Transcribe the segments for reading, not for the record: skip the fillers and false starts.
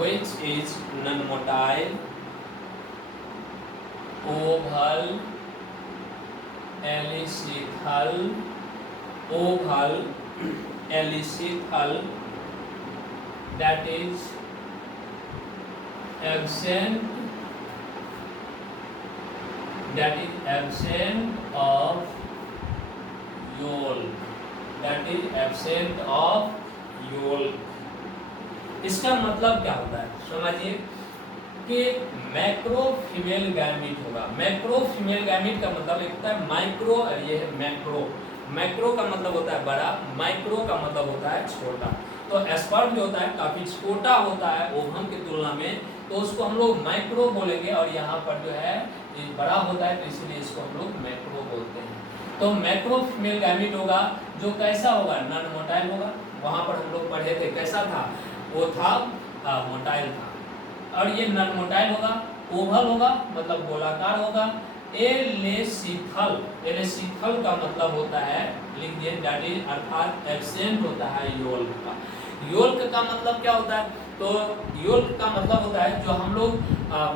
which is non-motile, oval, alecithal, that is absent of yolk, इसका मतलब क्या होता है समझिए कि मैक्रो फीमेल गैमीट होगा। मैक्रो फीमेल गैमीट का मतलब एक होता है माइक्रो और ये है मैक्रो। मैक्रो का मतलब होता है बड़ा, माइक्रो का मतलब होता है छोटा। तो स्पर्म जो होता है काफी छोटा होता है ओवम की तुलना में, तो उसको हम लोग माइक्रो बोलेंगे, और यहाँ पर जो है ये बड़ा होता है तो इसलिए इसको हम लोग मैक्रो बोलते हैं। तो मैक्रो फीमेल गैमीट होगा जो कैसा होगा, नॉन मोटाइल होगा। वहाँ पर हम लोग पढ़े थे कैसा था, वो था मोटाइल था। और ये नॉन मोटाइल होगा, ओवल होगा मतलब गोलाकार होगा, एलेसीथल का मतलब होता है, लिख दिए, दैट इज अर्थात एब्सेंट होता है योल्क का। योल्क का मतलब क्या होता है, तो योल्क का मतलब होता है जो हम लोग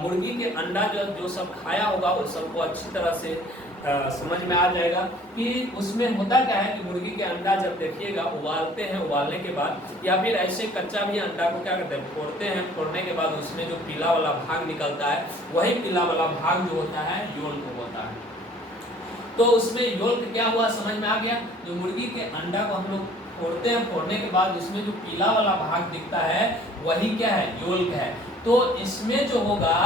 मुर्गी के अंडा जो सब खाया होगा वो सबको अच्छी तरह से समझ में आ जाएगा कि उसमें होता क्या है कि मुर्गी के अंडा जब देखिएगा उबालते हैं, उबालने के बाद या फिर ऐसे कच्चा भी अंडा को क्या करते हैं, फोड़ते हैं, फोड़ने के बाद उसमें जो पीला वाला भाग निकलता है वही पीला वाला भाग जो होता है योल्क होता है। तो उसमें योल्क क्या हुआ समझ में आ गया, जो मुर्गी के अंडा को हम लोग फोड़ते हैं, फोड़ने के बाद उसमें जो पीला वाला भाग दिखता है वही क्या है, योल्क है। तो इसमें जो होगा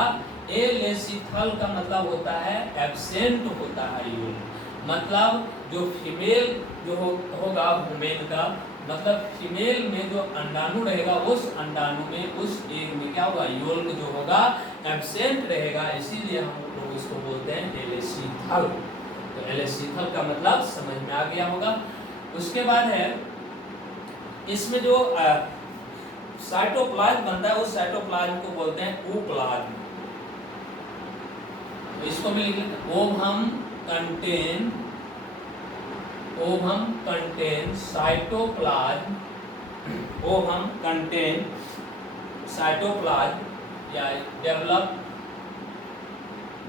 एलेसीथल का मतलब होता है एब्सेंट होता है योल्क। मतलब जो फीमेल जो होगा वुमेन का मतलब फीमेल में जो अंडाणु रहेगा उस अंडाणु में उस एग में क्या होगा, योल्क जो होगा एब्सेंट रहेगा, इसीलिए हम लोग इसको बोलते हैं एलेसीथल। तो एलेसीथल का मतलब समझ में आ गया होगा। उसके बाद है इसमें जो साइटोप्लाज्म बनता है उस साइटोप्लाज्म को बोलते हैं ooप्लाज्म। तो इसको भी लिख लेते, ovum contain cytoplasm, ovum contain cytoplasm या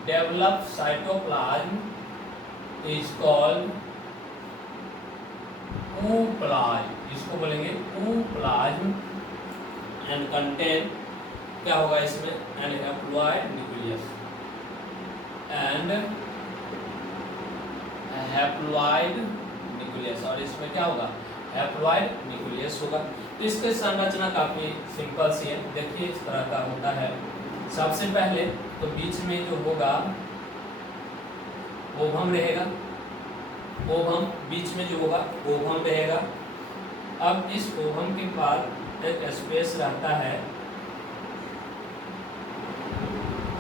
डेवलप साइटोप्लाज्म इज कॉल्ड ooप्लाज्म, इसको बोलेंगे ooप्लाज्म। एंड कंटेन क्या होगा इसमें, and haploid nucleus, and haploid nucleus, और इसमें क्या होगा, हैप्लॉइड न्यूक्लियस होगा। तो इसकी संरचना काफी सिंपल सी है, देखिए इस तरह का होता है। सबसे पहले तो बीच में जो होगा ओवम रहेगा, ओवम बीच में जो होगा ओवम रहेगा। अब इस ओवम के बाद एक स्पेस रहता है,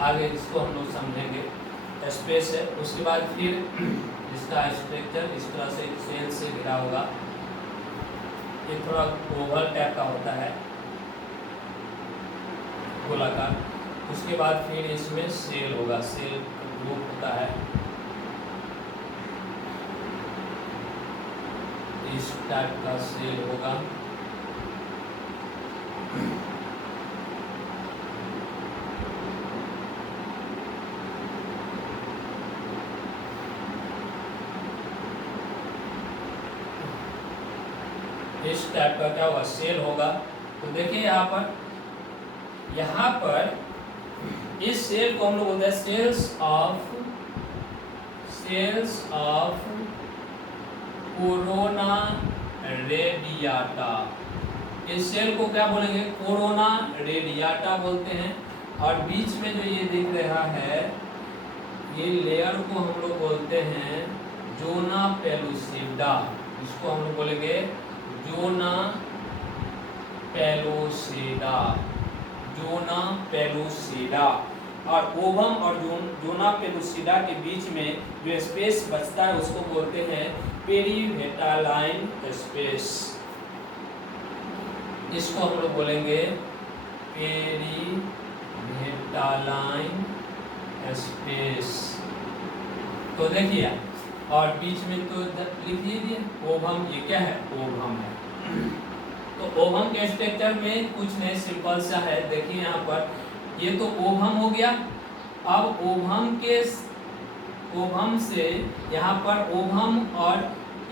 आगे इसको हम लोग समझेंगे, स्पेस है। उसके बाद फिर इसका स्ट्रक्चर इस तरह से सेल से घिरा होगा, ये थोड़ा ओवल टाइप का होता है गोलाकार। उसके बाद फिर इसमें सेल होगा, सेल ग्रुप होता है, इस टाइप का सेल होगा। इस टाइप का क्या होगा, सेल होगा। तो देखिए यहाँ पर इस सेल को हम लोग बोलते हैं सेल्स ऑफ कोरोना रेडियाटा। इस सेल को क्या बोलेंगे, कोरोना रेडियाटा बोलते हैं। और बीच में जो ये दिख रहा है ये लेयर को हम लोग बोलते हैं जोना पेलुसिडा, इसको हम लोग बोलेंगे जोना पेलुसिडा। और ओवम और जोना पेलुसिडा के बीच में जो स्पेस बचता है उसको बोलते हैं पेरीवेटालाइन स्पेस, इसको हम लोग बोलेंगे पेरीवेटालाइन स्पेस। तो देखिए, और बीच में तो लिख लीजिए ओवम, ये क्या है, ओवम है। तो ओवम के स्ट्रक्चर में कुछ नहीं, सिंपल सा है। देखिए यहाँ पर ये तो ओवम हो गया। अब ओवम से यहाँ पर ओवम और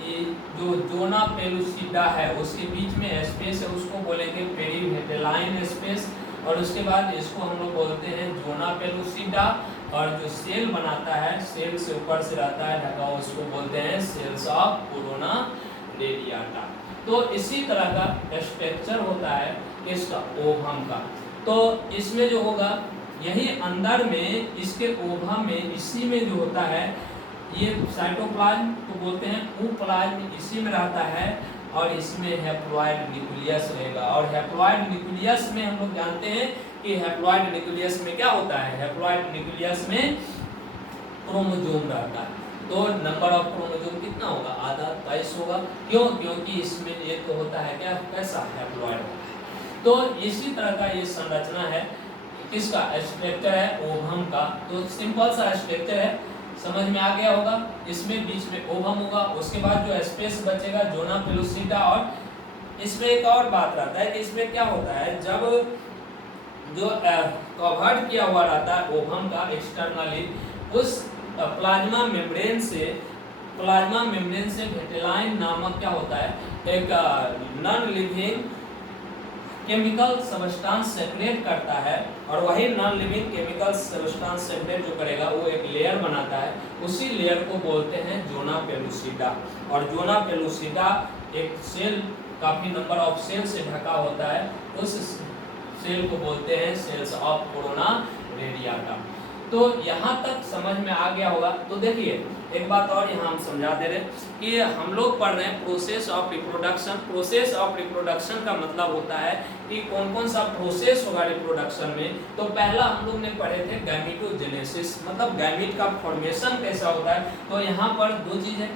ये जो जोना पेलुसिडा है उसके बीच में स्पेस है, उसको बोलेंगे पेरीवेटेलाइन स्पेस। और उसके बाद इसको हम लोग बोलते हैं जोना पेलुसिडा। और जो सेल बनाता है, सेल से ऊपर से रहता है ढका, उसको बोलते हैं सेल्स ऑफ कोरोना रेडियाटा। तो इसी तरह का स्ट्रक्चर होता है इसका ओवम का। तो इसमें जो होगा यही अंदर में इसके ओवम में इसी में जो होता है ये साइटोप्लाज्म को बोलते हैं, ऊप्लाज्म इसी में रहता है। और इसमें हैप्लॉइड न्यूक्लियस रहेगा। और हैप्लॉइड न्यूक्लियस में हम लोग जानते हैं कि हैप्लॉइड न्यूक्लियस में क्या होता है, हैप्लॉइड न्यूक्लियस में क्रोमोसोम रहता है। तो नंबर ऑफ क्रोमोसोम कितना होगा, आधा 23 होगा। क्यों, क्योंकि इसमें ये तो होता है क्या, कैसा हैप्लॉइड होता है। तो इसी तरह का ये संरचना है, किसका स्ट्रक्चर है, ओवम का। तो सिंपल सा स्ट्रक्चर है, समझ में आ गया होगा। इसमें बीच में ओवम होगा, उसके बाद जो स्पेस बचेगा जोना पेलुसिडा। और इसमें एक और बात रहता है कि इसमें क्या होता है, जब जो कवर्ड किया हुआ रहता है ओवम का एक्सटर्नली, उस प्लाज्मा मेम्ब्रेन से वेटेलाइन नामक क्या होता है, एक non living chemical substance separate करता है। और वही non living chemical substance separate जो करेगा वो एक लेयर बनाता है, उसी लेयर को बोलते हैं जोना पेलुसिडा। और जोना पेलुसिडा एक सेल, काफी नंबर ऑफ सेल से ढका होता है, उस सेल को बोलते हैं सेल्स ऑफ कोरोना रेडियाटा। तो यहाँ तक समझ में आ गया होगा। तो देखिए एक बात और यहाँ हम समझा दे रहे कि हम लोग पढ़ रहे हैं process of reproduction. Process of reproduction का मतलब होता है कि कौन कौन सा प्रोसेस होगा रिप्रोडक्शन में। तो पहला हम लोग ने पढ़े थे गैमीटोजेनेसिस, मतलब गैमीट का फॉर्मेशन कैसा होता है। तो यहाँ पर दो चीज़ है,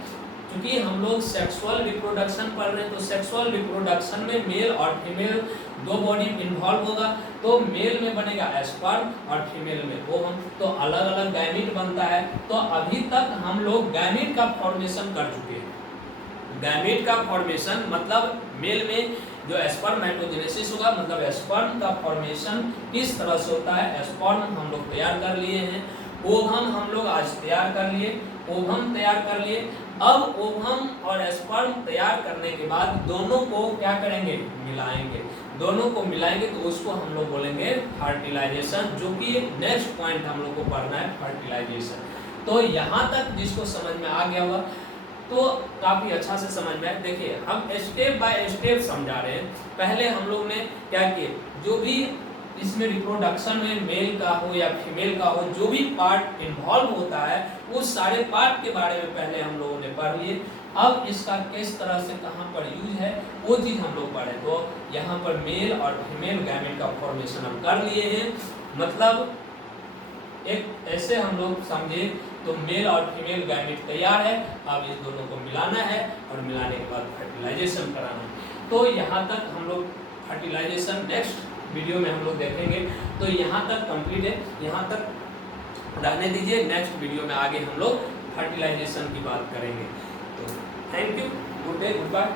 क्योंकि हम लोग सेक्सुअल रिप्रोडक्शन पढ़ रहे हैं, तो सेक्सुअल रिप्रोडक्शन में मेल और फीमेल दो बॉडी इन्वॉल्व होगा। तो मेल में बनेगा स्पर्म और फीमेल में ओवम, तो अलग अलग गैमीट बनता है। तो अभी तक हम लोग गैमीट का फॉर्मेशन कर चुके हैं। गैमीट का फॉर्मेशन मतलब मेल में जो स्पर्मेटोजेनेसिस होगा, मतलब स्पर्म का फॉर्मेशन किस तरह से होता है, स्पर्म हम लोग तैयार कर लिए हैं, ओवम हम लोग आज तैयार कर लिए, ओवम तैयार कर लिए। अब ओवम और स्पर्म तैयार करने के बाद दोनों को क्या करेंगे, मिलाएंगे। दोनों को मिलाएंगे तो उसको हम लोग बोलेंगे फर्टिलाइजेशन, जो कि नेक्स्ट पॉइंट हम लोग को पढ़ना है फर्टिलाइजेशन। तो यहाँ तक जिसको समझ में आ गया होगा तो काफ़ी अच्छा से समझ में आए। देखिए हम स्टेप बाय स्टेप समझा रहे हैं। पहले हम लोग ने क्या किया, जो भी इसमें रिप्रोडक्शन में मेल का हो या फीमेल का हो, जो भी पार्ट इन्वॉल्व होता है उस सारे पार्ट के बारे में पहले हम लोगों ने पढ़ लिए। अब इसका किस तरह से कहाँ पर यूज है वो चीज़ हम लोग पढ़े। तो यहाँ पर मेल और फीमेल गैमेट का फॉर्मेशन हम कर लिए हैं, मतलब एक ऐसे हम लोग समझे तो मेल और फीमेल गैमेट तैयार है। अब इस दोनों को मिलाना है और मिलाने के बाद फर्टिलाइजेशन कराना है। तो यहाँ तक हम लोग फर्टिलाइजेशन नेक्स्ट वीडियो में हम लोग देखेंगे। तो यहाँ तक कंप्लीट है, यहाँ तक रहने दीजिए। नेक्स्ट वीडियो में आगे हम लोग फर्टिलाइजेशन की बात करेंगे। तो thank you, good day, good bye.